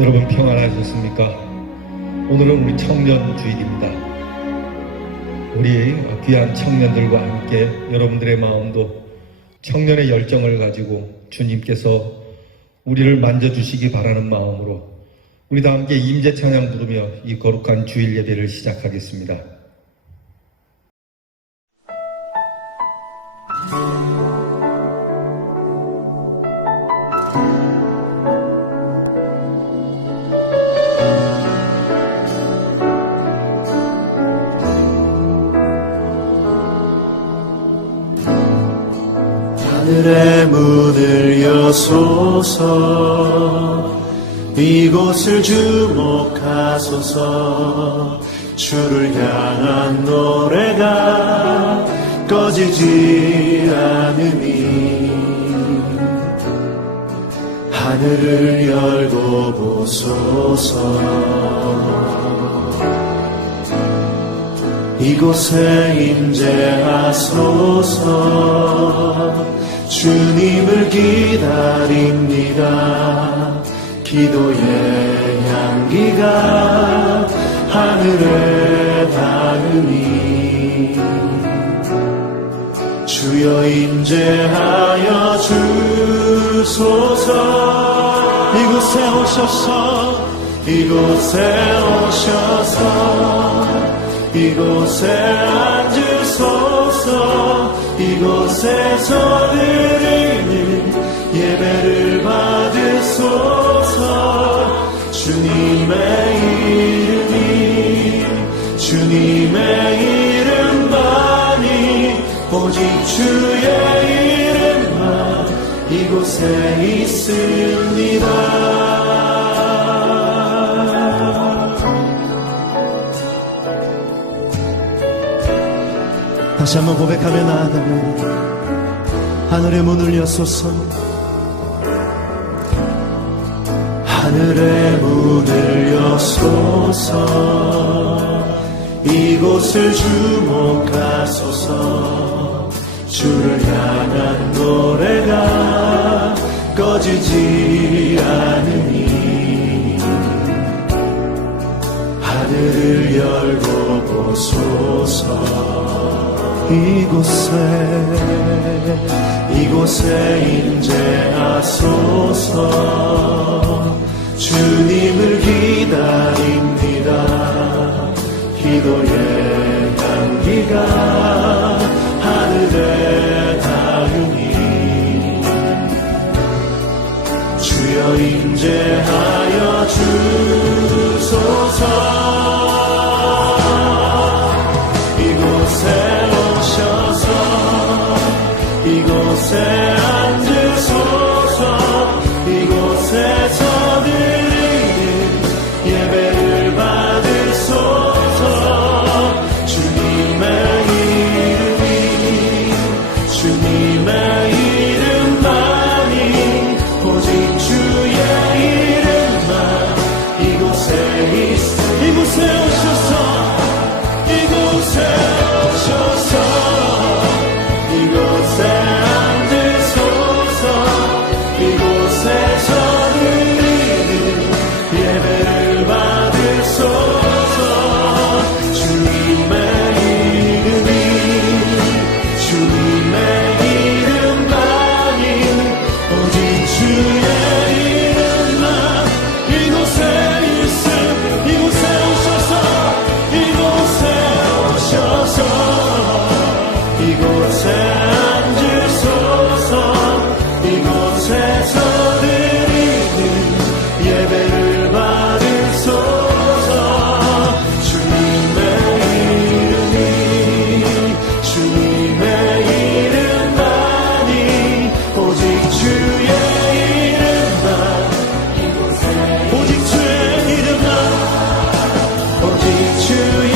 여러분 평안하셨습니까? 오늘은 우리 청년 주일입니다. 우리 귀한 청년들과 함께 여러분들의 마음도 청년의 열정을 가지고 주님께서 우리를 만져주시기 바라는 마음으로 우리 다 함께 임재 찬양 부르며 이 거룩한 주일 예배를 시작하겠습니다. 하늘의 문을 여소서 이곳을 주목하소서 주를 향한 노래가 꺼지지 않으니 하늘을 열고 보소서 이곳에 임재하소서 주님을 기다립니다. 기도의 향기가 하늘에 닿으니 주여 임재하여 주소서 이곳에 오셔서 이곳에 오셔서 이곳에 앉으소서 이곳에서 드리는 예배를 받으소서 주님의 이름만이 오직 주의 이름만 이곳에 있습니다. 다시 한번 고백하며 나아가면 하늘의 문을 여소서 하늘의 문을 여소서 이곳을 주목하소서 주를 향한 노래가 꺼지지 않으니 하늘을 열고 보소서 이곳에 임재하소서 주님을 기다립니다. 기도의 향기가 하늘에 닿으니 주여 임재하여 주소서 이곳에 앉으소서 이곳에서 드리는 예배를 받으소서 주님의 이름만이 오직 주의 이름만 이곳에 오셔서 이곳에 앉으소서 이곳에서 드리는 예배를 받으소서 주님의 이름만이 오직 주의 이름만 이곳에 오셔서 이곳에 앉으소서 이곳에서 드리는 예배를 받으소서 주님의 이름만이 오직 주의 이름만 오직 주의 이름만 오직 주의 이름만 오직 주의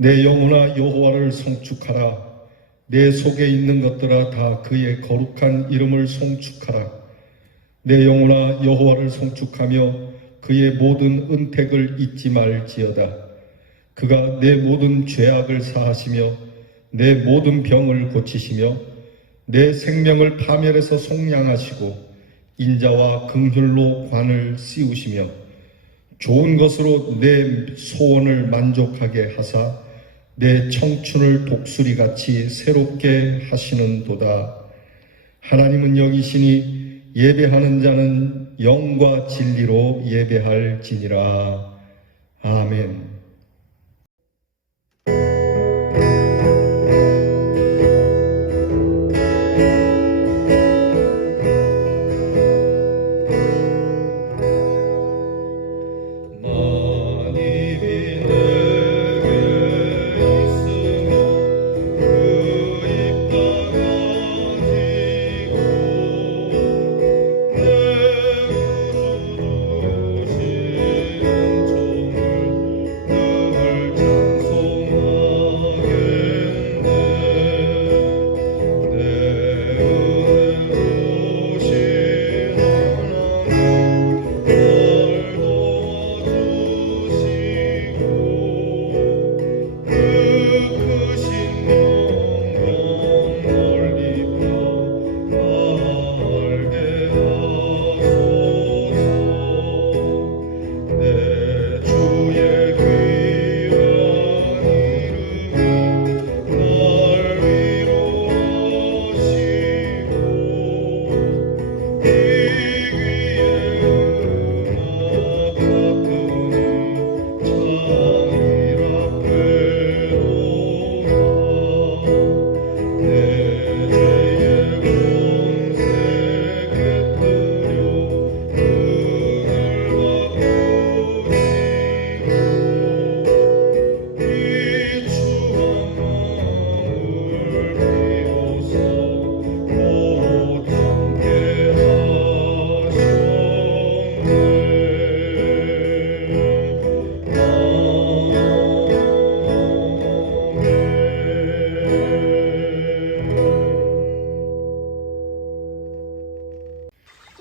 내 영혼아 여호와를 송축하라. 내 속에 있는 것들아 다 그의 거룩한 이름을 송축하라. 내 영혼아 여호와를 송축하며 그의 모든 은택을 잊지 말지어다. 그가 내 모든 죄악을 사하시며 내 모든 병을 고치시며 내 생명을 파멸에서 속량하시고 인자와 긍휼로 관을 씌우시며 좋은 것으로 내 소원을 만족하게 하사 내 청춘을 독수리같이 새롭게 하시는도다. 하나님은 영이시니 예배하는 자는 영과 진리로 예배할지니라. 아멘.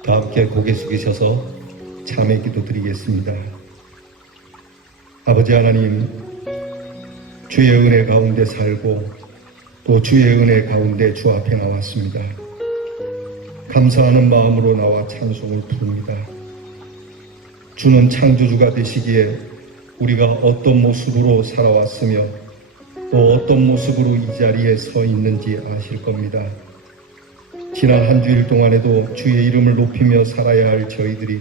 다 함께 고개 숙이셔서 참회 기도 드리겠습니다. 아버지 하나님, 주의 은혜 가운데 살고 또 주의 은혜 가운데 주 앞에 나왔습니다. 감사하는 마음으로 나와 찬송을 부릅니다. 주는 창조주가 되시기에 우리가 어떤 모습으로 살아왔으며 또 어떤 모습으로 이 자리에 서 있는지 아실 겁니다. 지난 한 주일 동안에도 주의 이름을 높이며 살아야 할 저희들이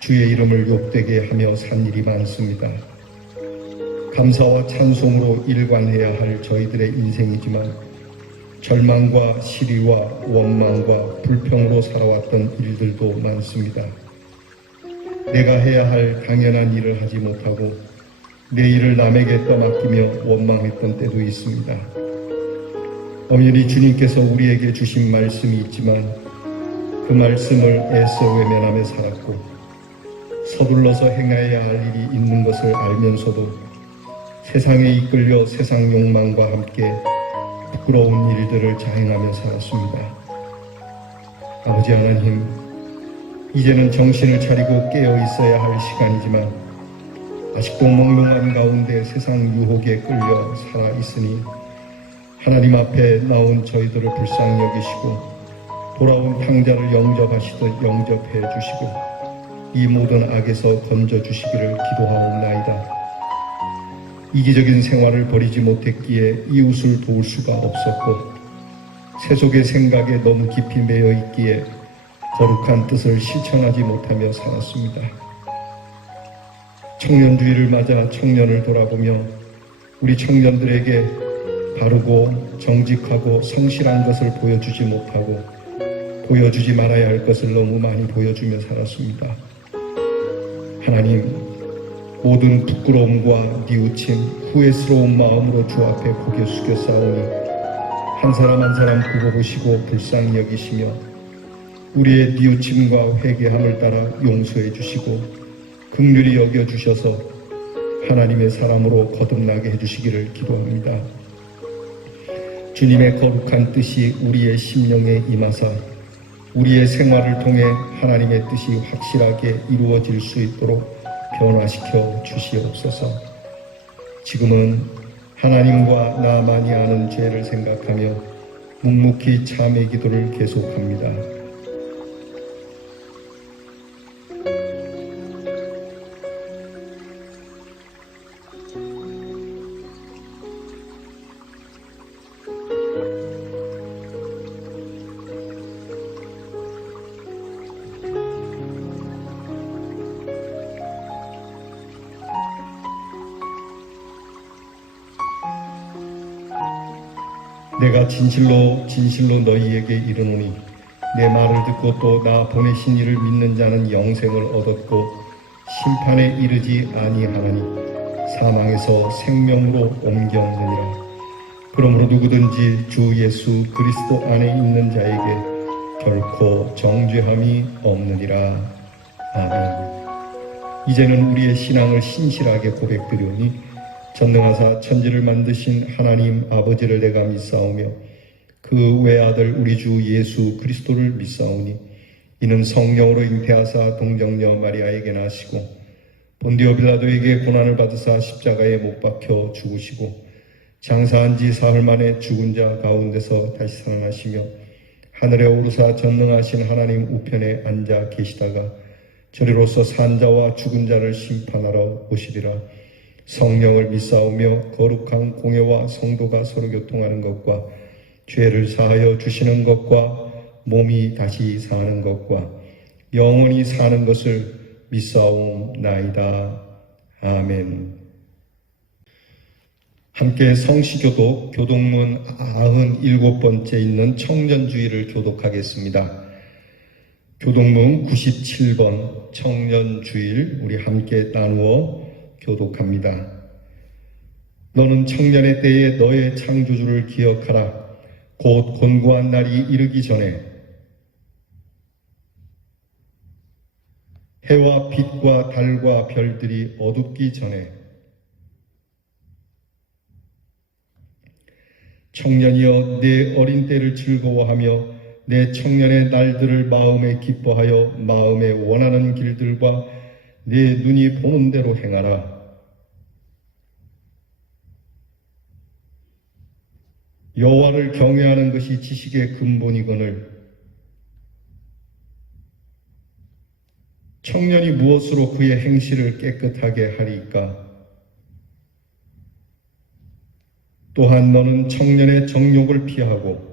주의 이름을 욕되게 하며 산 일이 많습니다. 감사와 찬송으로 일관해야 할 저희들의 인생이지만 절망과 시리와 원망과 불평으로 살아왔던 일들도 많습니다. 내가 해야 할 당연한 일을 하지 못하고 내 일을 남에게 떠맡기며 원망했던 때도 있습니다. 엄연히 주님께서 우리에게 주신 말씀이 있지만 그 말씀을 애써 외면하며 살았고 서둘러서 행해야 할 일이 있는 것을 알면서도 세상에 이끌려 세상 욕망과 함께 부끄러운 일들을 자행하며 살았습니다. 아버지 하나님, 이제는 정신을 차리고 깨어 있어야 할 시간이지만 아직도 몽롱한 가운데 세상 유혹에 끌려 살아 있으니 하나님 앞에 나온 저희들을 불쌍히 여기시고 돌아온 탕자를 영접하시듯 영접해 주시고 이 모든 악에서 건져 주시기를 기도하옵나이다. 이기적인 생활을 버리지 못했기에 이웃을 도울 수가 없었고 세속의 생각에 너무 깊이 매여 있기에 거룩한 뜻을 실천하지 못하며 살았습니다. 청년주의를 맞아 청년을 돌아보며 우리 청년들에게 바르고 정직하고 성실한 것을 보여주지 못하고 보여주지 말아야 할 것을 너무 많이 보여주며 살았습니다. 하나님, 모든 부끄러움과 뉘우침, 후회스러운 마음으로 주 앞에 고개 숙여 싸우니 한 사람 한 사람 굽어보시고 불쌍히 여기시며 우리의 뉘우침과 회개함을 따라 용서해 주시고 긍휼히 여겨주셔서 하나님의 사람으로 거듭나게 해주시기를 기도합니다. 주님의 거룩한 뜻이 우리의 심령에 임하사 우리의 생활을 통해 하나님의 뜻이 확실하게 이루어질 수 있도록 변화시켜 주시옵소서. 지금은 하나님과 나만이 아는 죄를 생각하며 묵묵히 참회 기도를 계속합니다. 내가 진실로 진실로 너희에게 이르노니 내 말을 듣고 또 나 보내신 이를 믿는 자는 영생을 얻었고 심판에 이르지 아니하나니 사망에서 생명으로 옮겼느니라. 그러므로 누구든지 주 예수 그리스도 안에 있는 자에게 결코 정죄함이 없느니라. 아멘. 이제는 우리의 신앙을 신실하게 고백드리오니 전능하사 천지를 만드신 하나님 아버지를 내가 믿사오며 그 외아들 우리 주 예수 그리스도를 믿사오니 이는 성령으로 잉태하사 동정녀 마리아에게 나시고 본디오 빌라도에게 고난을 받으사 십자가에 못 박혀 죽으시고 장사한 지 사흘 만에 죽은 자 가운데서 다시 살아나시며 하늘에 오르사 전능하신 하나님 우편에 앉아 계시다가 저리로서 산 자와 죽은 자를 심판하러 오시리라. 성령을 믿사오며 거룩한 공회와 성도가 서로 교통하는 것과 죄를 사하여 주시는 것과 몸이 다시 사는 것과 영원히 사는 것을 믿사옵나이다. 아멘. 함께 성시교독 교독문 97번째 있는 청년주의를 교독하겠습니다. 교독문 97번 청년주일 우리 함께 나누어 교독합니다. 너는 청년의 때에 너의 창조주를 기억하라. 곧 곤고한 날이 이르기 전에 해와 빛과 달과 별들이 어둡기 전에 청년이여 내 어린 때를 즐거워하며 내 청년의 날들을 마음에 기뻐하여 마음에 원하는 길들과 내 눈이 보는 대로 행하라. 여호와를 경외하는 것이 지식의 근본이거늘 청년이 무엇으로 그의 행실을 깨끗하게 하리까? 또한 너는 청년의 정욕을 피하고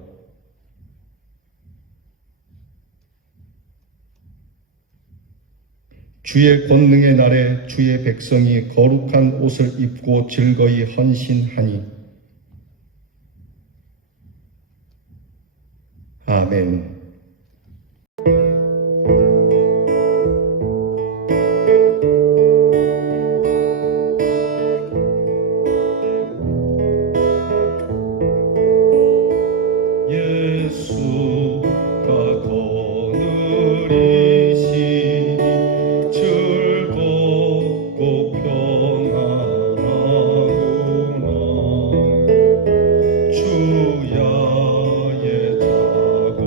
주의 권능의 날에 주의 백성이 거룩한 옷을 입고 즐거이 헌신하니 아멘. 예수가 거느리시니 즐겁고 평안하구나. 주야의 자고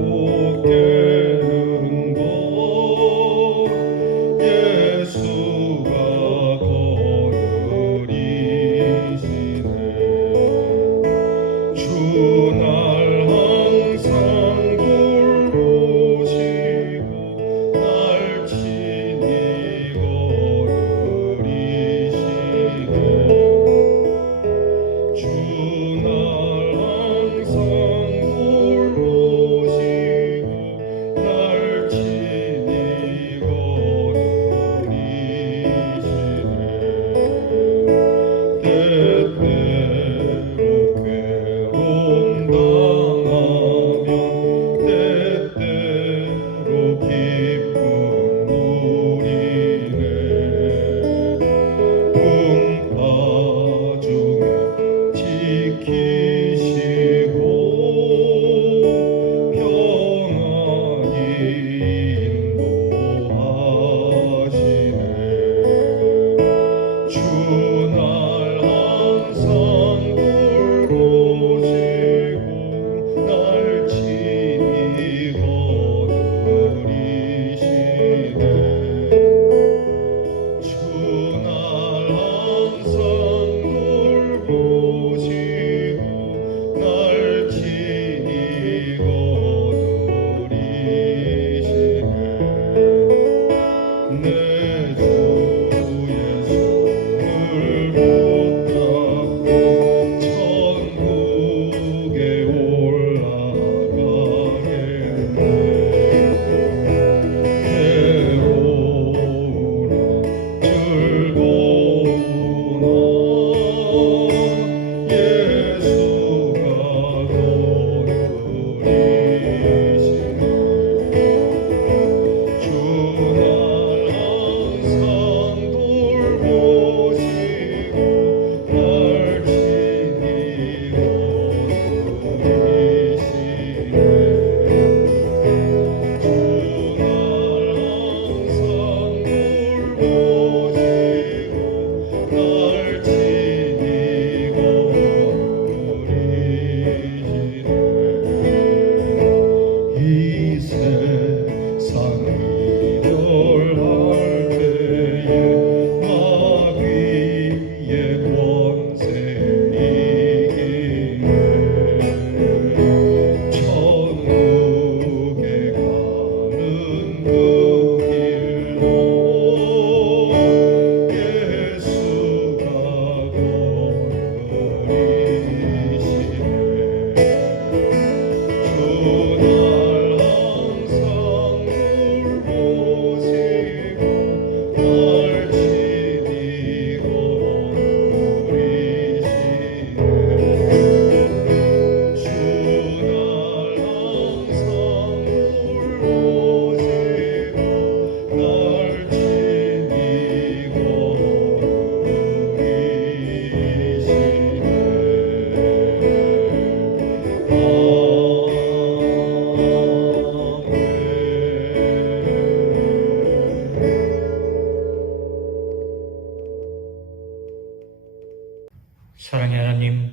사랑의 하나님,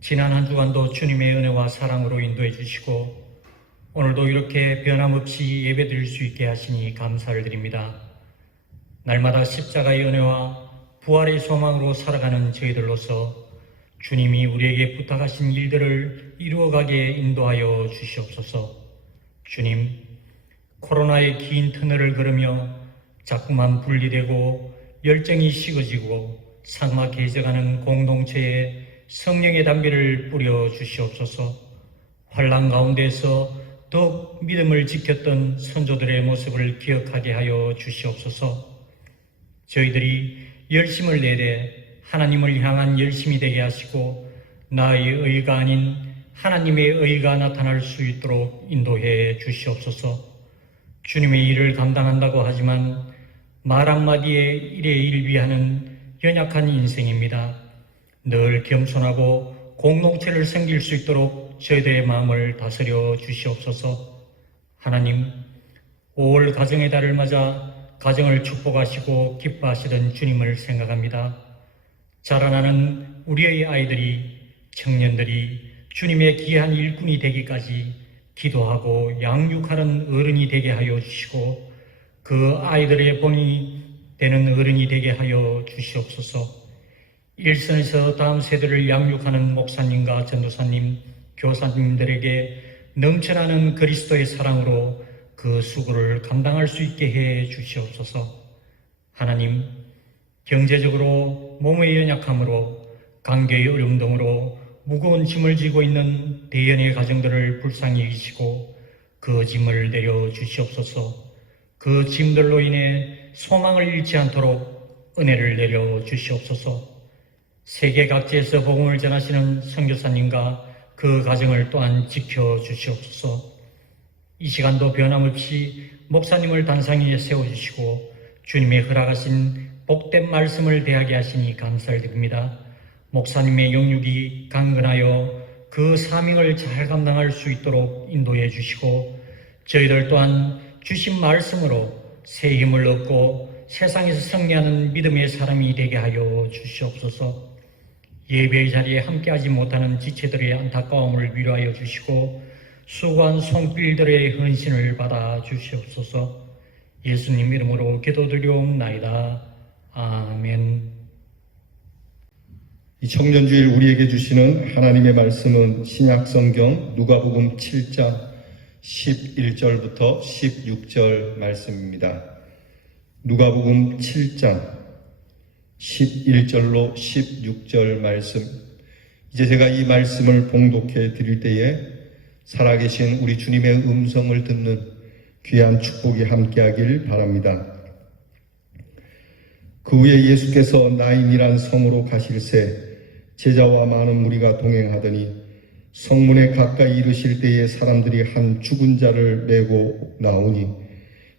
지난 한 주간도 주님의 은혜와 사랑으로 인도해 주시고 오늘도 이렇게 변함없이 예배드릴 수 있게 하시니 감사를 드립니다. 날마다 십자가의 은혜와 부활의 소망으로 살아가는 저희들로서 주님이 우리에게 부탁하신 일들을 이루어가게 인도하여 주시옵소서. 주님, 코로나의 긴 터널을 걸으며 자꾸만 분리되고 열정이 식어지고 삭막해져가는 공동체에 성령의 담비를 뿌려 주시옵소서. 환난 가운데서 더욱 믿음을 지켰던 선조들의 모습을 기억하게 하여 주시옵소서. 저희들이 열심을 내되 하나님을 향한 열심이 되게 하시고 나의 의가 아닌 하나님의 의가 나타날 수 있도록 인도해 주시옵소서. 주님의 일을 감당한다고 하지만 말 한마디에 일에 일비하는 연약한 인생입니다. 늘 겸손하고 공동체를 섬길 수 있도록 저희들의 마음을 다스려 주시옵소서. 하나님, 5월 가정의 달을 맞아 가정을 축복하시고 기뻐하시던 주님을 생각합니다. 자라나는 우리의 아이들이, 청년들이 주님의 귀한 일꾼이 되기까지 기도하고 양육하는 어른이 되게 하여 주시고 그 아이들의 본이 되는 어른이 되게 하여 주시옵소서. 일선에서 다음 세대를 양육하는 목사님과 전도사님, 교사님들에게 넘쳐나는 그리스도의 사랑으로 그 수고를 감당할 수 있게 해 주시옵소서. 하나님, 경제적으로 몸의 연약함으로 관계의 어려움 등으로 무거운 짐을 지고 있는 대연의 가정들을 불쌍히 여기시고 그 짐을 내려 주시옵소서. 그 짐들로 인해 소망을 잃지 않도록 은혜를 내려 주시옵소서. 세계 각지에서 복음을 전하시는 선교사님과 그 가정을 또한 지켜 주시옵소서. 이 시간도 변함없이 목사님을 단상위에 세워주시고 주님의 허락하신 복된 말씀을 대하게 하시니 감사를 드립니다. 목사님의 영육이 강건하여 그 사명을 잘 감당할 수 있도록 인도해 주시고 저희들 또한 주신 말씀으로 새 힘을 얻고 세상에서 승리하는 믿음의 사람이 되게 하여 주시옵소서. 예배의 자리에 함께하지 못하는 지체들의 안타까움을 위로하여 주시고 수고한 손길들의 헌신을 받아 주시옵소서. 예수님 이름으로 기도드리옵나이다. 아멘. 이 청년주일 우리에게 주시는 하나님의 말씀은 신약성경 누가복음 7장 11절부터 16절 말씀입니다. 누가복음 7장 11절로 16절 말씀. 이제 제가 이 말씀을 봉독해 드릴 때에 살아계신 우리 주님의 음성을 듣는 귀한 축복이 함께하길 바랍니다. 그 후에 예수께서 나인이란 성으로 가실새 제자와 많은 무리가 동행하더니 성문에 가까이 이르실 때에 사람들이 한 죽은 자를 메고 나오니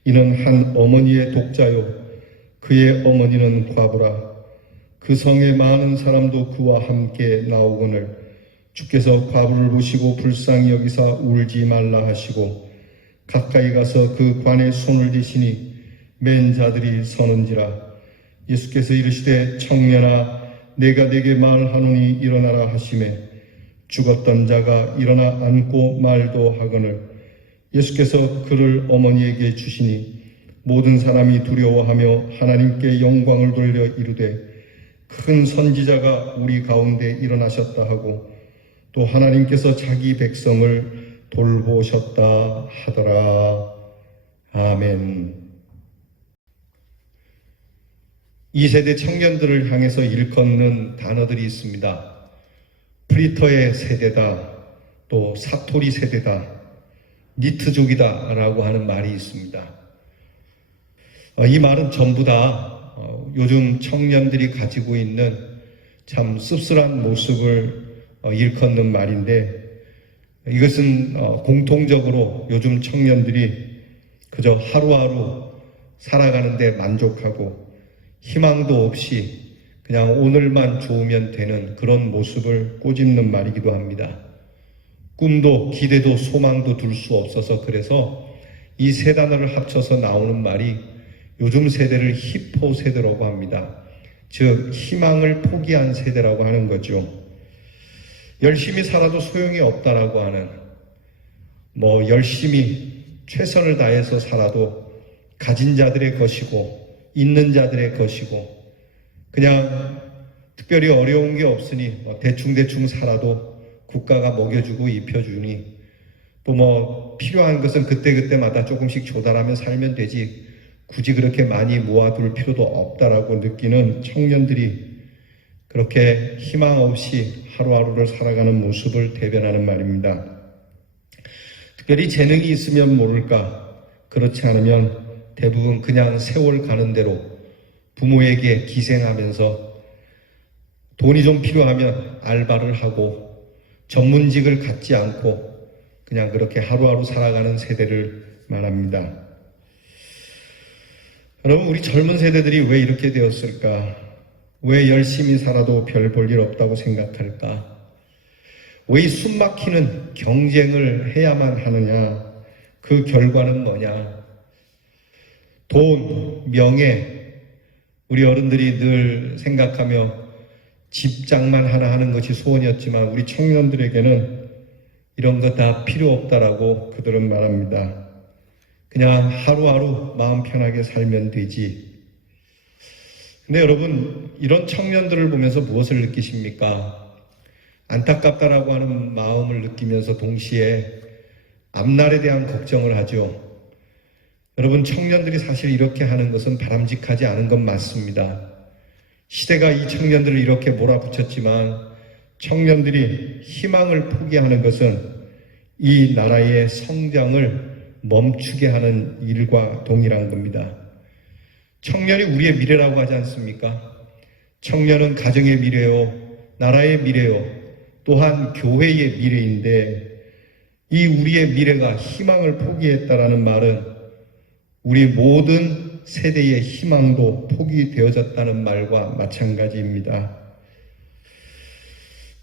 이는 한 어머니의 독자요 그의 어머니는 과부라. 그 성에 많은 사람도 그와 함께 나오거늘 주께서 과부를 보시고 불쌍히 여기사 울지 말라 하시고 가까이 가서 그 관에 손을 대시니 맨 자들이 서는지라. 예수께서 이르시되 청년아 내가 네게 말하노니 일어나라 하시매 죽었던 자가 일어나 앉고 말도 하거늘 예수께서 그를 어머니에게 주시니 모든 사람이 두려워하며 하나님께 영광을 돌려 이르되 큰 선지자가 우리 가운데 일어나셨다 하고 또 하나님께서 자기 백성을 돌보셨다 하더라. 아멘. 이 세대 청년들을 향해서 일컫는 단어들이 있습니다. 프리터의 세대다, 또 사토리 세대다, 니트족이다 라고 하는 말이 있습니다. 이 말은 전부 다 요즘 청년들이 가지고 있는 참 씁쓸한 모습을 일컫는 말인데 이것은 공통적으로 요즘 청년들이 그저 하루하루 살아가는데 만족하고 희망도 없이 그냥 오늘만 좋으면 되는 그런 모습을 꼬집는 말이기도 합니다. 꿈도 기대도 소망도 둘 수 없어서 그래서 이 세 단어를 합쳐서 나오는 말이 요즘 세대를 히포 세대라고 합니다. 즉 희망을 포기한 세대라고 하는 거죠. 열심히 살아도 소용이 없다라고 하는, 열심히 최선을 다해서 살아도 가진 자들의 것이고 있는 자들의 것이고, 그냥 특별히 어려운 게 없으니 대충 살아도 국가가 먹여주고 입혀주니, 또 필요한 것은 그때그때마다 조금씩 조달하며 살면 되지 굳이 그렇게 많이 모아둘 필요도 없다라고 느끼는 청년들이 그렇게 희망 없이 하루하루를 살아가는 모습을 대변하는 말입니다. 특별히 재능이 있으면 모를까, 그렇지 않으면 대부분 그냥 세월 가는 대로 부모에게 기생하면서 돈이 좀 필요하면 알바를 하고 전문직을 갖지 않고 그냥 그렇게 하루하루 살아가는 세대를 말합니다. 여러분, 우리 젊은 세대들이 왜 이렇게 되었을까? 왜 열심히 살아도 별 볼 일 없다고 생각할까? 왜 이 숨막히는 경쟁을 해야만 하느냐? 그 결과는 뭐냐? 돈, 명예, 우리 어른들이 늘 생각하며 집장만 하나 하는 것이 소원이었지만 우리 청년들에게는 이런 거 다 필요 없다라고 그들은 말합니다. 그냥 하루하루 마음 편하게 살면 되지. 근데 여러분, 이런 청년들을 보면서 무엇을 느끼십니까? 안타깝다라고 하는 마음을 느끼면서 동시에 앞날에 대한 걱정을 하죠. 여러분, 청년들이 사실 이렇게 하는 것은 바람직하지 않은 건 맞습니다. 시대가 이 청년들을 이렇게 몰아붙였지만 청년들이 희망을 포기하는 것은 이 나라의 성장을 멈추게 하는 일과 동일한 겁니다. 청년이 우리의 미래라고 하지 않습니까? 청년은 가정의 미래요, 나라의 미래요, 또한 교회의 미래인데, 이 우리의 미래가 희망을 포기했다라는 말은 우리 모든 세대의 희망도 포기되어졌다는 말과 마찬가지입니다.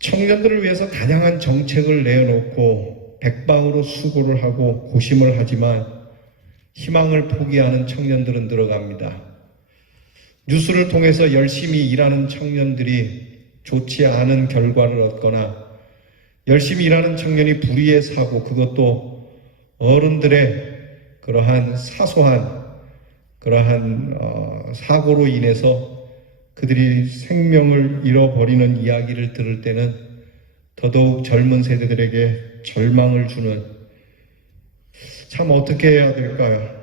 청년들을 위해서 다양한 정책을 내어놓고 백방으로 수고를 하고 고심을 하지만 희망을 포기하는 청년들은 늘어갑니다. 뉴스를 통해서 열심히 일하는 청년들이 좋지 않은 결과를 얻거나 열심히 일하는 청년이 불의에 사고, 그것도 어른들의 그러한 사소한 사고로 인해서 그들이 생명을 잃어버리는 이야기를 들을 때는 더더욱 젊은 세대들에게 절망을 주는, 참 어떻게 해야 될까요?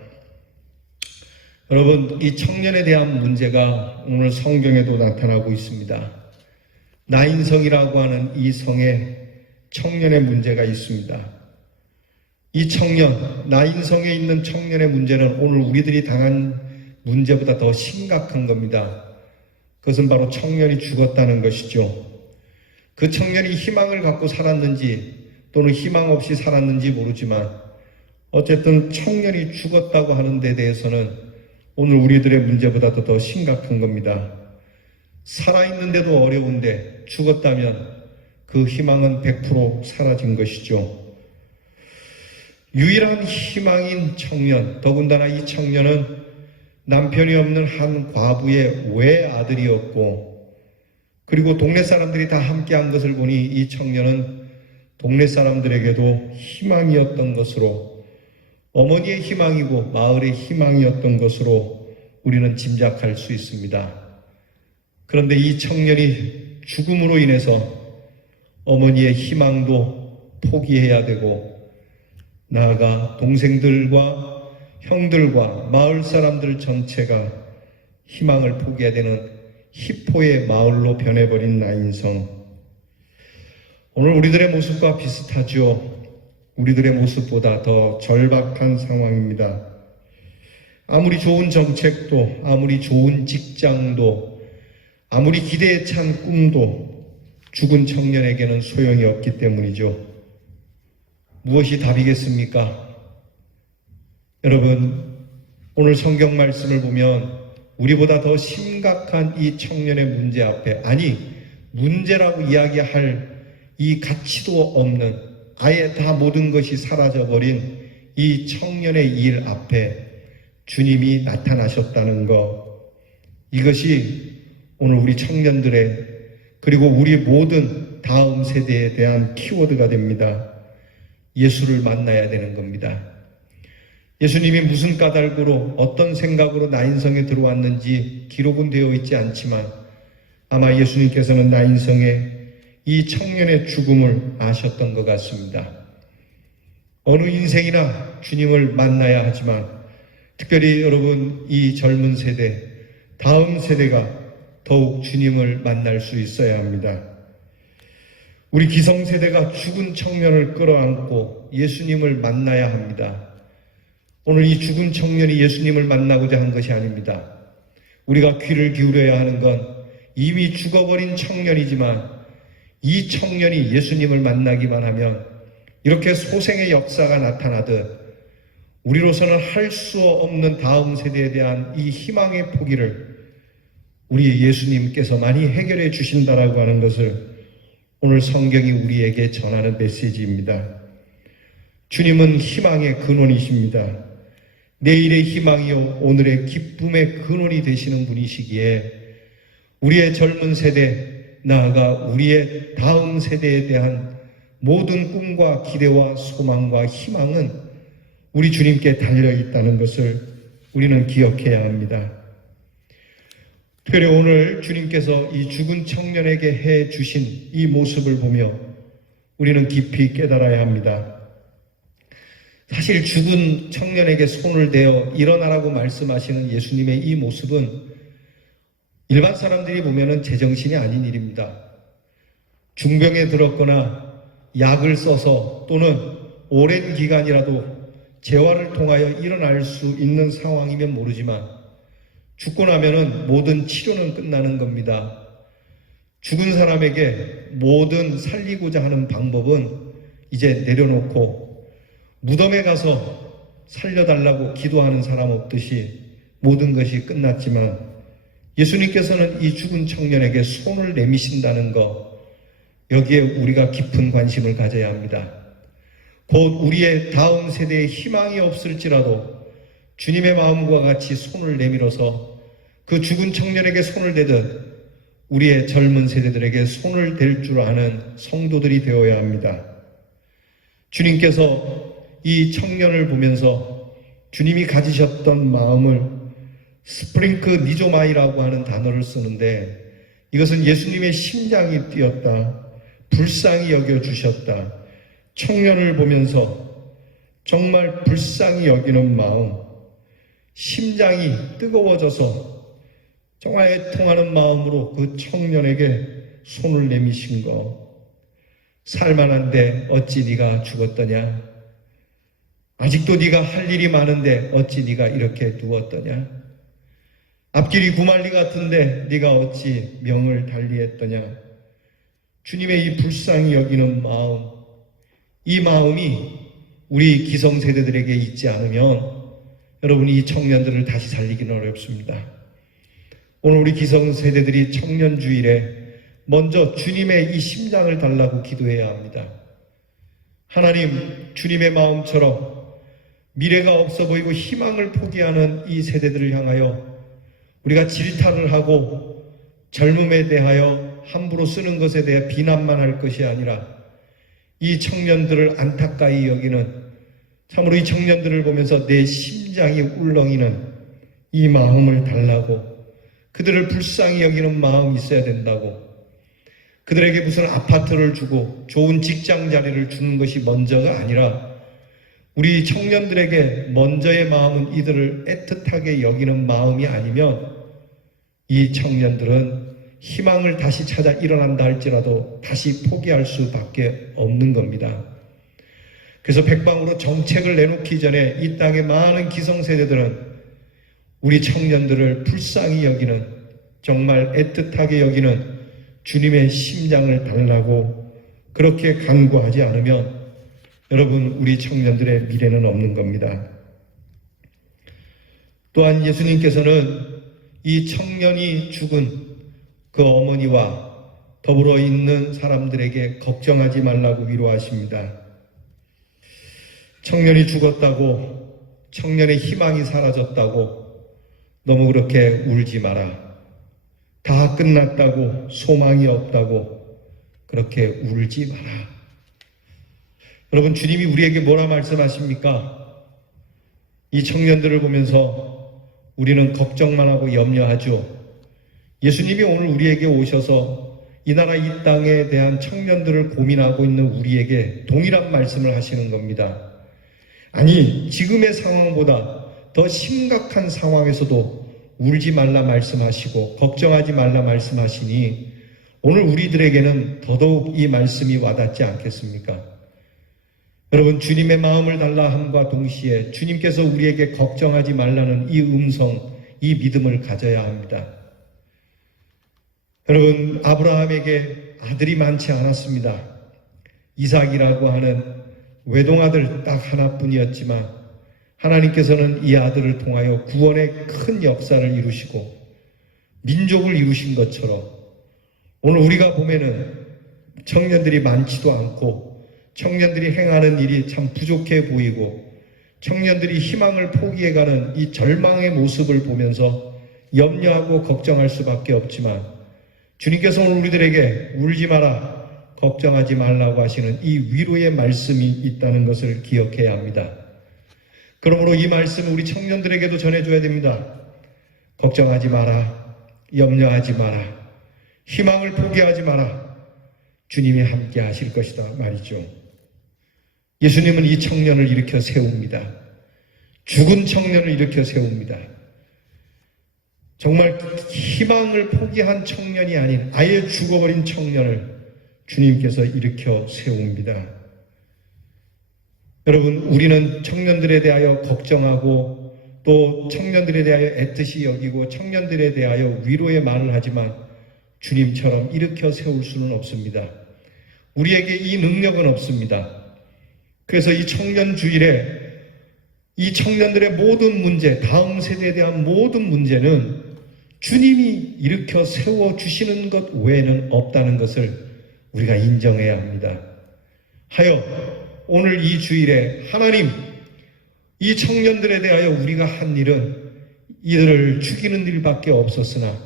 여러분, 이 청년에 대한 문제가 오늘 성경에도 나타나고 있습니다. 나인성이라고 하는 이 성에 청년의 문제가 있습니다. 이 청년, 나인성에 있는 청년의 문제는 오늘 우리들이 당한 문제보다 더 심각한 겁니다. 그것은 바로 청년이 죽었다는 것이죠. 그 청년이 희망을 갖고 살았는지 또는 희망 없이 살았는지 모르지만 어쨌든 청년이 죽었다고 하는 데 대해서는 오늘 우리들의 문제보다도 더 심각한 겁니다. 살아있는데도 어려운데 죽었다면 그 희망은 100% 사라진 것이죠. 유일한 희망인 청년, 더군다나 이 청년은 남편이 없는 한 과부의 외아들이었고, 그리고 동네 사람들이 다 함께한 것을 보니 이 청년은 동네 사람들에게도 희망이었던 것으로, 어머니의 희망이고 마을의 희망이었던 것으로 우리는 짐작할 수 있습니다. 그런데 이 청년이 죽음으로 인해서 어머니의 희망도 포기해야 되고, 나아가 동생들과 형들과 마을 사람들 전체가 희망을 포기해야 되는 희포의 마을로 변해버린 나인성. 오늘 우리들의 모습과 비슷하죠. 우리들의 모습보다 더 절박한 상황입니다. 아무리 좋은 정책도, 아무리 좋은 직장도, 아무리 기대에 찬 꿈도 죽은 청년에게는 소용이 없기 때문이죠. 무엇이 답이겠습니까? 여러분, 오늘 성경 말씀을 보면 우리보다 더 심각한 이 청년의 문제 앞에, 아니 문제라고 이야기할 이 가치도 없는, 아예 다 모든 것이 사라져버린 이 청년의 일 앞에 주님이 나타나셨다는 것, 이것이 오늘 우리 청년들의 그리고 우리 모든 다음 세대에 대한 키워드가 됩니다. 예수를 만나야 되는 겁니다. 예수님이 무슨 까닭으로 어떤 생각으로 나인성에 들어왔는지 기록은 되어 있지 않지만 아마 예수님께서는 나인성의 이 청년의 죽음을 아셨던 것 같습니다. 어느 인생이나 주님을 만나야 하지만 특별히 여러분 이 젊은 세대, 다음 세대가 더욱 주님을 만날 수 있어야 합니다. 우리 기성세대가 죽은 청년을 끌어안고 예수님을 만나야 합니다. 오늘 이 죽은 청년이 예수님을 만나고자 한 것이 아닙니다. 우리가 귀를 기울여야 하는 건 이미 죽어버린 청년이지만 이 청년이 예수님을 만나기만 하면 이렇게 소생의 역사가 나타나듯 우리로서는 할 수 없는 다음 세대에 대한 이 희망의 포기를 우리 예수님께서 많이 해결해 주신다라고 하는 것을 오늘 성경이 우리에게 전하는 메시지입니다. 주님은 희망의 근원이십니다. 내일의 희망이요 오늘의 기쁨의 근원이 되시는 분이시기에 우리의 젊은 세대, 나아가 우리의 다음 세대에 대한 모든 꿈과 기대와 소망과 희망은 우리 주님께 달려있다는 것을 우리는 기억해야 합니다. 특별히 오늘 주님께서 이 죽은 청년에게 해 주신 이 모습을 보며 우리는 깊이 깨달아야 합니다. 사실 죽은 청년에게 손을 대어 일어나라고 말씀하시는 예수님의 이 모습은 일반 사람들이 보면은 제정신이 아닌 일입니다. 중병에 들었거나 약을 써서 또는 오랜 기간이라도 재활을 통하여 일어날 수 있는 상황이면 모르지만 죽고 나면은 모든 치료는 끝나는 겁니다. 죽은 사람에게 모든 살리고자 하는 방법은 이제 내려놓고 무덤에 가서 살려달라고 기도하는 사람 없듯이 모든 것이 끝났지만 예수님께서는 이 죽은 청년에게 손을 내미신다는 것, 여기에 우리가 깊은 관심을 가져야 합니다. 곧 우리의 다음 세대에 희망이 없을지라도 주님의 마음과 같이 손을 내밀어서 그 죽은 청년에게 손을 대듯 우리의 젊은 세대들에게 손을 댈 줄 아는 성도들이 되어야 합니다. 주님께서 이 청년을 보면서 주님이 가지셨던 마음을 스프링크 니조마이라고 하는 단어를 쓰는데 이것은 예수님의 심장이 뛰었다, 불쌍히 여겨주셨다, 청년을 보면서 정말 불쌍히 여기는 마음, 심장이 뜨거워져서 정말 애통하는 마음으로 그 청년에게 손을 내미신 거. 살만한데 어찌 네가 죽었더냐? 아직도 네가 할 일이 많은데 어찌 네가 이렇게 누웠더냐? 앞길이 구말리 같은데 네가 어찌 명을 달리했더냐? 주님의 이 불쌍히 여기는 마음, 이 마음이 우리 기성세대들에게 있지 않으면 여러분이 이 청년들을 다시 살리기는 어렵습니다. 오늘 우리 기성세대들이 청년주일에 먼저 주님의 이 심장을 달라고 기도해야 합니다. 하나님, 주님의 마음처럼 미래가 없어 보이고 희망을 포기하는 이 세대들을 향하여 우리가 질타를 하고 젊음에 대하여 함부로 쓰는 것에 대해 비난만 할 것이 아니라 이 청년들을 안타까이 여기는, 참으로 이 청년들을 보면서 내 심장이 울렁이는 이 마음을 달라고, 그들을 불쌍히 여기는 마음이 있어야 된다고, 그들에게 무슨 아파트를 주고 좋은 직장 자리를 주는 것이 먼저가 아니라 우리 청년들에게 먼저의 마음은 이들을 애틋하게 여기는 마음이 아니면 이 청년들은 희망을 다시 찾아 일어난다 할지라도 다시 포기할 수밖에 없는 겁니다. 그래서 백방으로 정책을 내놓기 전에 이 땅의 많은 기성세대들은 우리 청년들을 불쌍히 여기는, 정말 애틋하게 여기는 주님의 심장을 달라고 그렇게 간구하지 않으면 여러분, 우리 청년들의 미래는 없는 겁니다. 또한 예수님께서는 이 청년이 죽은 그 어머니와 더불어 있는 사람들에게 걱정하지 말라고 위로하십니다. 청년이 죽었다고, 청년의 희망이 사라졌다고 너무 그렇게 울지 마라. 다 끝났다고, 소망이 없다고 그렇게 울지 마라. 여러분, 주님이 우리에게 뭐라 말씀하십니까? 이 청년들을 보면서 우리는 걱정만 하고 염려하죠. 예수님이 오늘 우리에게 오셔서 이 나라 이 땅에 대한 청년들을 고민하고 있는 우리에게 동일한 말씀을 하시는 겁니다. 아니, 지금의 상황보다 더 심각한 상황에서도 울지 말라 말씀하시고 걱정하지 말라 말씀하시니 오늘 우리들에게는 더더욱 이 말씀이 와닿지 않겠습니까? 여러분, 주님의 마음을 달라 함과 동시에 주님께서 우리에게 걱정하지 말라는 이 음성, 이 믿음을 가져야 합니다. 여러분, 아브라함에게 아들이 많지 않았습니다. 이삭이라고 하는 외동아들 딱 하나뿐이었지만 하나님께서는 이 아들을 통하여 구원의 큰 역사를 이루시고 민족을 이루신 것처럼 오늘 우리가 보면은 청년들이 많지도 않고 청년들이 행하는 일이 참 부족해 보이고 청년들이 희망을 포기해가는 이 절망의 모습을 보면서 염려하고 걱정할 수밖에 없지만 주님께서 오늘 우리들에게 울지 마라, 걱정하지 말라고 하시는 이 위로의 말씀이 있다는 것을 기억해야 합니다. 그러므로 이 말씀을 우리 청년들에게도 전해줘야 됩니다. 걱정하지 마라, 염려하지 마라, 희망을 포기하지 마라. 주님이 함께 하실 것이다 말이죠. 예수님은 이 청년을 일으켜 세웁니다. 죽은 청년을 일으켜 세웁니다. 정말 희망을 포기한 청년이 아닌 아예 죽어버린 청년을 주님께서 일으켜 세웁니다. 여러분, 우리는 청년들에 대하여 걱정하고 또 청년들에 대하여 애틋이 여기고 청년들에 대하여 위로의 말을 하지만 주님처럼 일으켜 세울 수는 없습니다. 우리에게 이 능력은 없습니다. 그래서 이 청년 주일에 이 청년들의 모든 문제, 다음 세대에 대한 모든 문제는 주님이 일으켜 세워주시는 것 외에는 없다는 것을 우리가 인정해야 합니다. 하여 오늘 이 주일에 하나님, 이 청년들에 대하여 우리가 한 일은 이들을 죽이는 일밖에 없었으나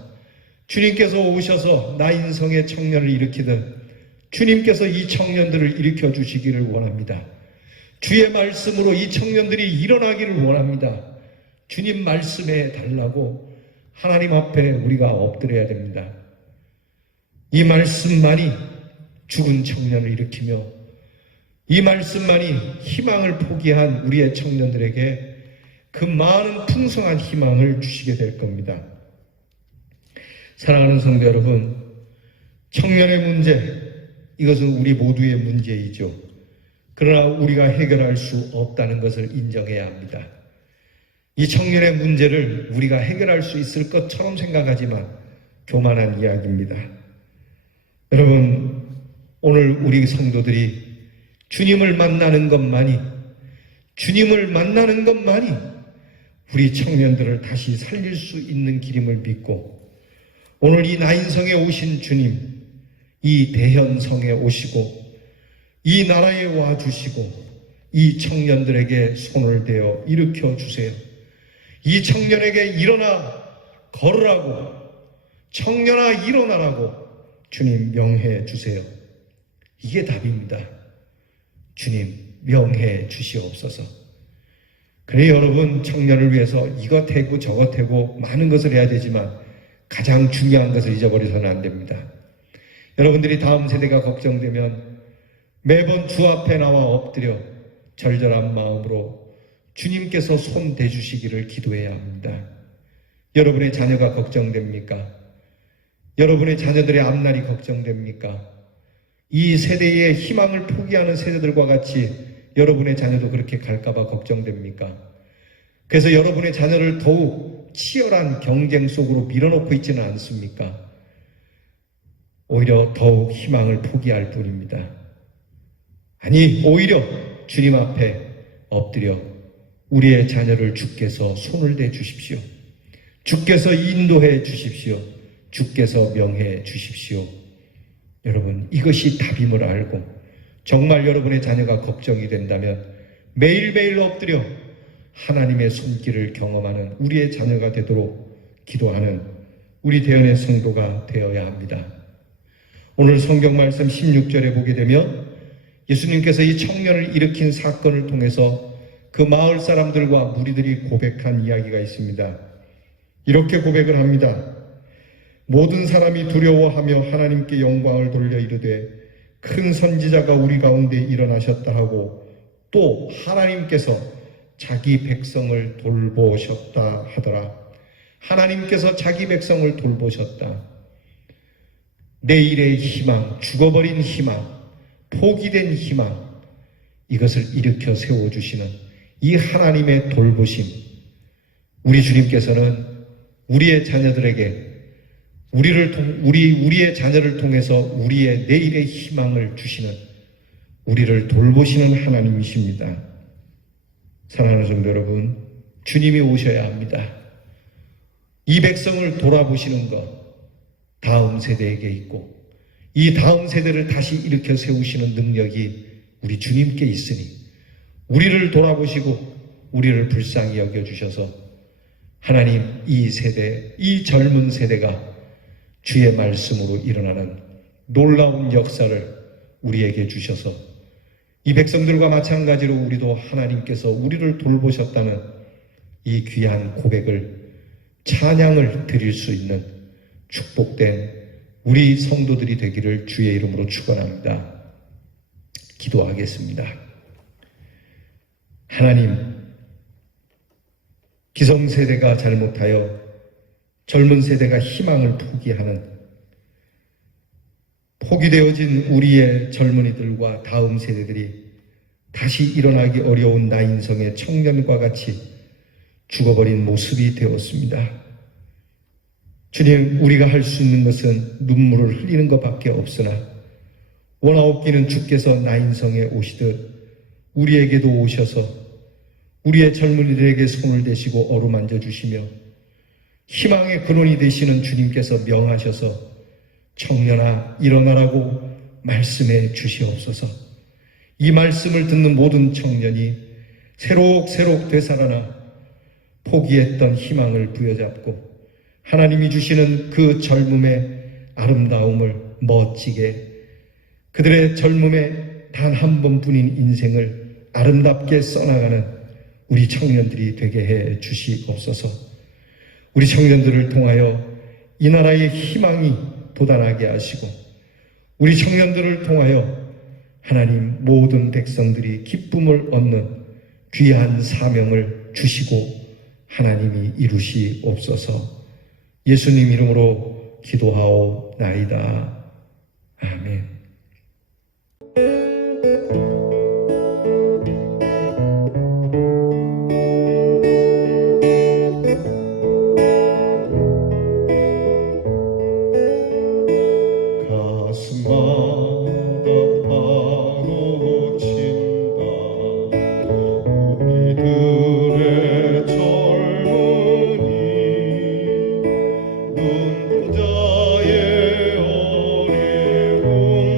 주님께서 오셔서 나 인성의 청년을 일으키든 주님께서 이 청년들을 일으켜 주시기를 원합니다. 주의 말씀으로 이 청년들이 일어나기를 원합니다. 주님 말씀에 달라고 하나님 앞에 우리가 엎드려야 됩니다. 이 말씀만이 죽은 청년을 일으키며 이 말씀만이 희망을 포기한 우리의 청년들에게 그 많은 풍성한 희망을 주시게 될 겁니다. 사랑하는 성도 여러분, 청년의 문제, 이것은 우리 모두의 문제이죠. 그러나 우리가 해결할 수 없다는 것을 인정해야 합니다. 이 청년의 문제를 우리가 해결할 수 있을 것처럼 생각하지만 교만한 이야기입니다. 여러분, 오늘 우리 성도들이 주님을 만나는 것만이 우리 청년들을 다시 살릴 수 있는 길임을 믿고 오늘 이 나인성에 오신 주님, 이 대현성에 오시고 이 나라에 와주시고 이 청년들에게 손을 대어 일으켜 주세요. 이 청년에게 일어나 걸으라고, 청년아 일어나라고 주님 명해 주세요. 이게 답입니다. 주님 명해 주시옵소서. 그래, 여러분, 청년을 위해서 이것 해고 저것 해고 많은 것을 해야 되지만 가장 중요한 것을 잊어버려서는 안 됩니다. 여러분들이 다음 세대가 걱정되면 매번 주 앞에 나와 엎드려 절절한 마음으로 주님께서 손 대주시기를 기도해야 합니다. 여러분의 자녀가 걱정됩니까? 여러분의 자녀들의 앞날이 걱정됩니까? 이 세대의 희망을 포기하는 세대들과 같이 여러분의 자녀도 그렇게 갈까봐 걱정됩니까? 그래서 여러분의 자녀를 더욱 치열한 경쟁 속으로 밀어넣고 있지는 않습니까? 오히려 더욱 희망을 포기할 뿐입니다. 아니, 오히려 주님 앞에 엎드려 우리의 자녀를 주께서 손을 대 주십시오. 주께서 인도해 주십시오. 주께서 명해 주십시오. 여러분, 이것이 답임을 알고 정말 여러분의 자녀가 걱정이 된다면 매일매일 엎드려 하나님의 손길을 경험하는 우리의 자녀가 되도록 기도하는 우리 대언의 성도가 되어야 합니다. 오늘 성경 말씀 16절에 보게 되면 예수님께서 이 청년을 일으킨 사건을 통해서 그 마을 사람들과 무리들이 고백한 이야기가 있습니다. 이렇게 고백을 합니다. 모든 사람이 두려워하며 하나님께 영광을 돌려 이르되 큰 선지자가 우리 가운데 일어나셨다 하고 또 하나님께서 자기 백성을 돌보셨다 하더라. 하나님께서 자기 백성을 돌보셨다. 내일의 희망, 죽어버린 희망, 포기된 희망, 이것을 일으켜 세워주시는 이 하나님의 돌보심, 우리 주님께서는 우리의 자녀들에게 우리의 자녀를 통해서 우리의 내일의 희망을 주시는, 우리를 돌보시는 하나님이십니다. 사랑하는 성도 여러분, 주님이 오셔야 합니다. 이 백성을 돌아보시는 것 다음 세대에게 있고 이 다음 세대를 다시 일으켜 세우시는 능력이 우리 주님께 있으니 우리를 돌아보시고 우리를 불쌍히 여겨주셔서 하나님, 이 세대, 이 젊은 세대가 주의 말씀으로 일어나는 놀라운 역사를 우리에게 주셔서 이 백성들과 마찬가지로 우리도 하나님께서 우리를 돌보셨다는 이 귀한 고백을, 찬양을 드릴 수 있는 축복된 우리 성도들이 되기를 주의 이름으로 축원합니다. 기도하겠습니다. 하나님, 기성세대가 잘못하여 젊은 세대가 희망을 포기하는, 포기되어진 우리의 젊은이들과 다음 세대들이 다시 일어나기 어려운 나인성의 청년과 같이 죽어버린 모습이 되었습니다. 주님, 우리가 할 수 있는 것은 눈물을 흘리는 것밖에 없으나 원하옵기는 주께서 나인성에 오시듯 우리에게도 오셔서 우리의 젊은이들에게 손을 대시고 어루만져 주시며 희망의 근원이 되시는 주님께서 명하셔서 청년아 일어나라고 말씀해 주시옵소서. 이 말씀을 듣는 모든 청년이 새록새록 되살아나 포기했던 희망을 부여잡고 하나님이 주시는 그 젊음의 아름다움을 멋지게, 그들의 젊음의 단 한 번뿐인 인생을 아름답게 써나가는 우리 청년들이 되게 해 주시옵소서. 우리 청년들을 통하여 이 나라의 희망이 돋아나게 하시고 우리 청년들을 통하여 하나님, 모든 백성들이 기쁨을 얻는 귀한 사명을 주시고 하나님이 이루시옵소서. 예수님 이름으로 기도하옵나이다. 아멘. 눈동자의 어려움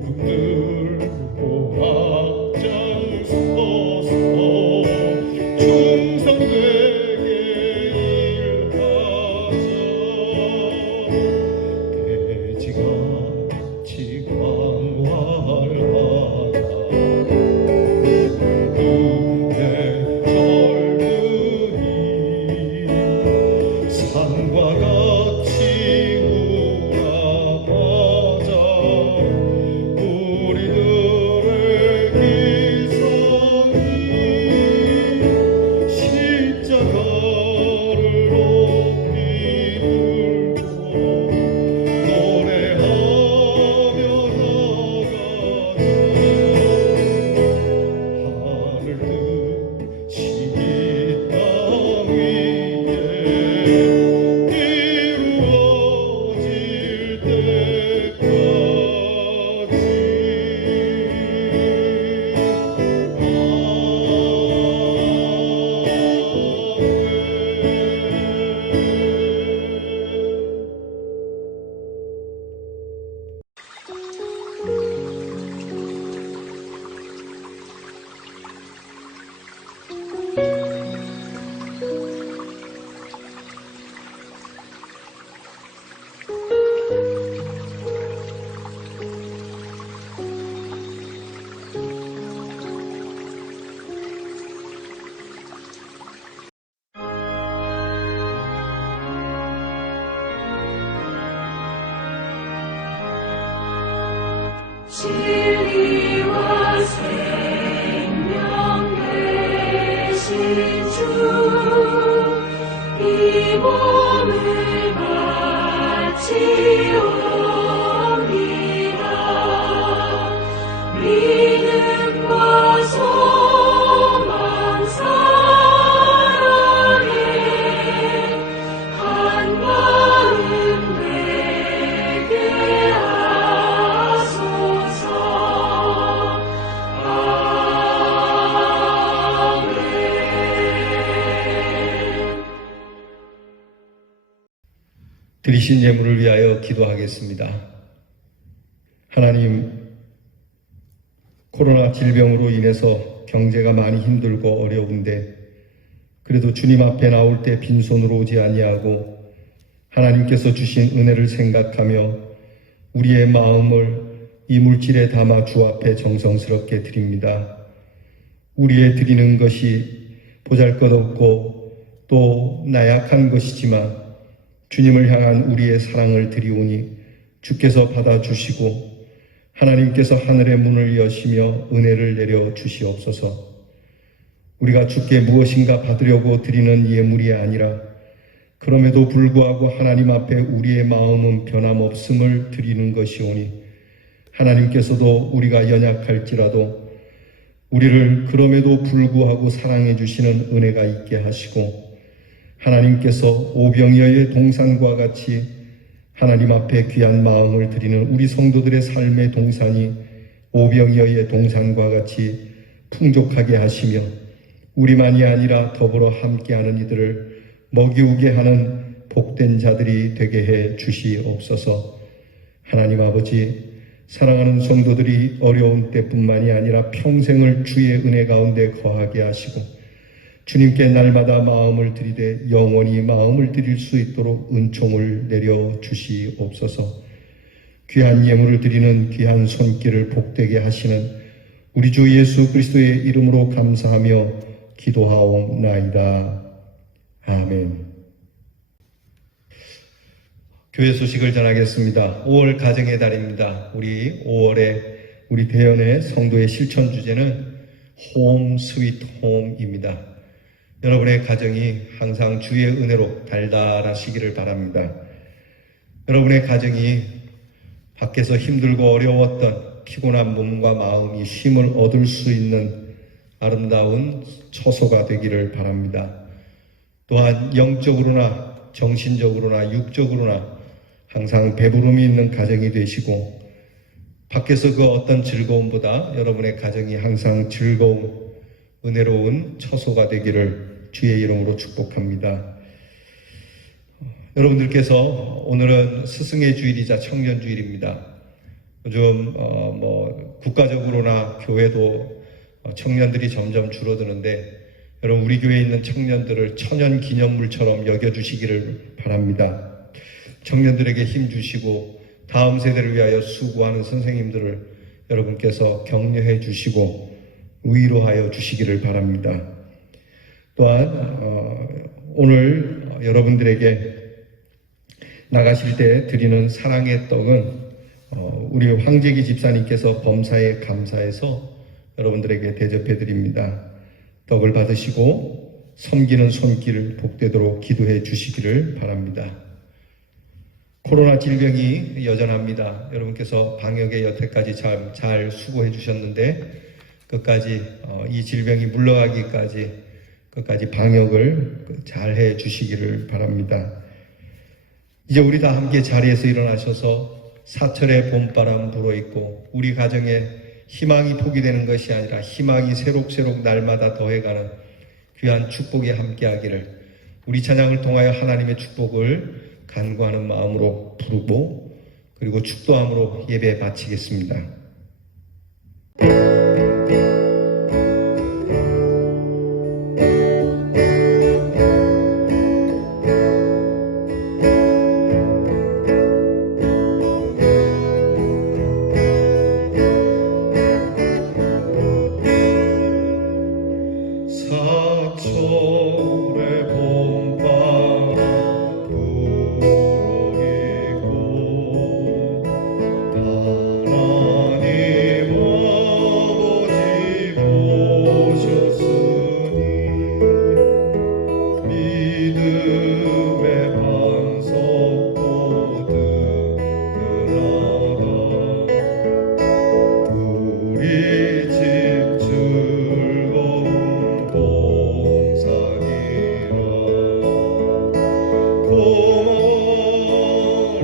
소금 들고 앞장서서 충성되게 일하자. 돼지같이 광활하다 그대 젊은이 산과 같이 우람하자. 우리들의 기성이 십자가를 높이 들고 노래하며 나가자. 하늘 듯이 이 땅 위에 이루어질 진리와 생명 되신 주, 이 몸을 바치옵니다. 믿음과 소망 사랑에 한 마음 되게 하소서. 아멘. 드리신 예물을 위하여 기도하겠습니다. 하나님, 코로나 질병으로 인해서 경제가 많이 힘들고 어려운데 그래도 주님 앞에 나올 때 빈손으로 오지 아니하고 하나님께서 주신 은혜를 생각하며 우리의 마음을 이 물질에 담아 주 앞에 정성스럽게 드립니다. 우리의 드리는 것이 보잘것없고 또 나약한 것이지만 주님을 향한 우리의 사랑을 드리오니 주께서 받아주시고 하나님께서 하늘의 문을 여시며 은혜를 내려 주시옵소서. 우리가 주께 무엇인가 받으려고 드리는 예물이 아니라 그럼에도 불구하고 하나님 앞에 우리의 마음은 변함없음을 드리는 것이오니 하나님께서도 우리가 연약할지라도 우리를 그럼에도 불구하고 사랑해 주시는 은혜가 있게 하시고 하나님께서 오병이어의 동산과 같이 하나님 앞에 귀한 마음을 드리는 우리 성도들의 삶의 동산이 오병이어의 동산과 같이 풍족하게 하시며 우리만이 아니라 더불어 함께하는 이들을 먹이우게 하는 복된 자들이 되게 해 주시옵소서. 하나님 아버지, 사랑하는 성도들이 어려운 때뿐만이 아니라 평생을 주의 은혜 가운데 거하게 하시고 주님께 날마다 마음을 들이되 영원히 마음을 드릴 수 있도록 은총을 내려 주시옵소서. 귀한 예물을 드리는 귀한 손길을 복되게 하시는 우리 주 예수 그리스도의 이름으로 감사하며 기도하옵나이다. 아멘. 교회 소식을 전하겠습니다. 5월 가정의 달입니다. 우리 5월에 우리 대연의 성도의 실천 주제는 홈 스위트 홈입니다. 여러분의 가정이 항상 주의 은혜로 달달하시기를 바랍니다. 여러분의 가정이 밖에서 힘들고 어려웠던 피곤한 몸과 마음이 쉼을 얻을 수 있는 아름다운 처소가 되기를 바랍니다. 또한 영적으로나 정신적으로나 육적으로나 항상 배부름이 있는 가정이 되시고 밖에서 그 어떤 즐거움보다 여러분의 가정이 항상 즐거운 은혜로운 처소가 되기를 주의 이름으로 축복합니다. 여러분들께서 오늘은 스승의 주일이자 청년 주일입니다. 요즘 국가적으로나 교회도 청년들이 점점 줄어드는데 여러분 우리 교회에 있는 청년들을 천연 기념물처럼 여겨주시기를 바랍니다. 청년들에게 힘 주시고 다음 세대를 위하여 수고하는 선생님들을 여러분께서 격려해 주시고 위로하여 주시기를 바랍니다. 또한 오늘 여러분들에게 나가실 때 드리는 사랑의 떡은 우리 황재기 집사님께서 범사에 감사해서 여러분들에게 대접해 드립니다. 떡을 받으시고 섬기는 손길 복되도록 기도해 주시기를 바랍니다. 코로나 질병이 여전합니다. 여러분께서 방역에 여태까지 잘 수고해 주셨는데 끝까지 이 질병이 물러가기까지 끝까지 방역을 잘 해 주시기를 바랍니다. 이제 우리 다 함께 자리에서 일어나셔서 사철의 봄바람 불어있고 우리 가정에 희망이 포기되는 것이 아니라 희망이 새록새록 날마다 더해가는 귀한 축복이 함께하기를 우리 찬양을 통하여 하나님의 축복을 간구하는 마음으로 부르고 그리고 축도함으로 예배 마치겠습니다. 사철의 봄바람 불어있고 하나님 아버지 오셨으니 믿음의 반석 돋으나다 우리 집 즐거운 봉사니라 고마워라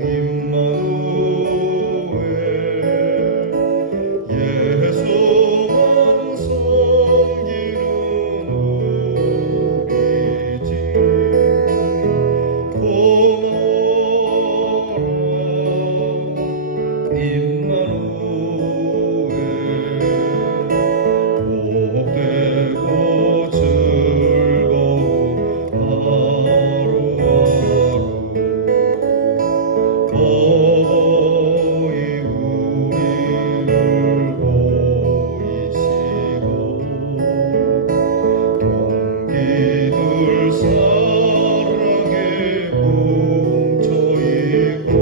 임마누엘 예수만 섬기는 우리 집 고마워라 임마누엘 복되고 즐거운 하루하루 어버이 우리를 보이시고 동기들 사랑에 뭉쳐있고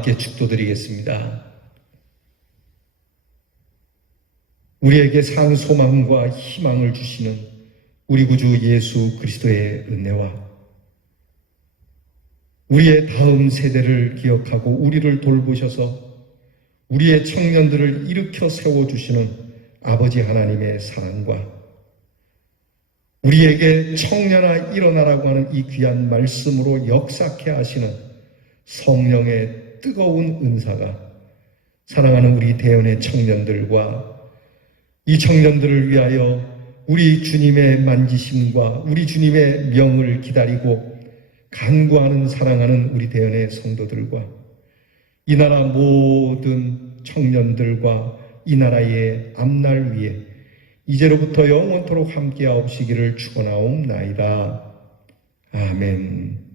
함께 축도드리겠습니다. 우리에게 산 소망과 희망을 주시는 우리 구주 예수 그리스도의 은혜와 우리의 다음 세대를 기억하고 우리를 돌보셔서 우리의 청년들을 일으켜 세워주시는 아버지 하나님의 사랑과 우리에게 청년아 일어나라고 하는 이 귀한 말씀으로 역사케 하시는 성령의 뜨거운 은사가 사랑하는 우리 대연의 청년들과 이 청년들을 위하여 우리 주님의 만지심과 우리 주님의 명을 기다리고 간구하는 사랑하는 우리 대연의 성도들과 이 나라 모든 청년들과 이 나라의 앞날 위에 이제로부터 영원토록 함께하옵시기를 축원하옵나이다. 아멘.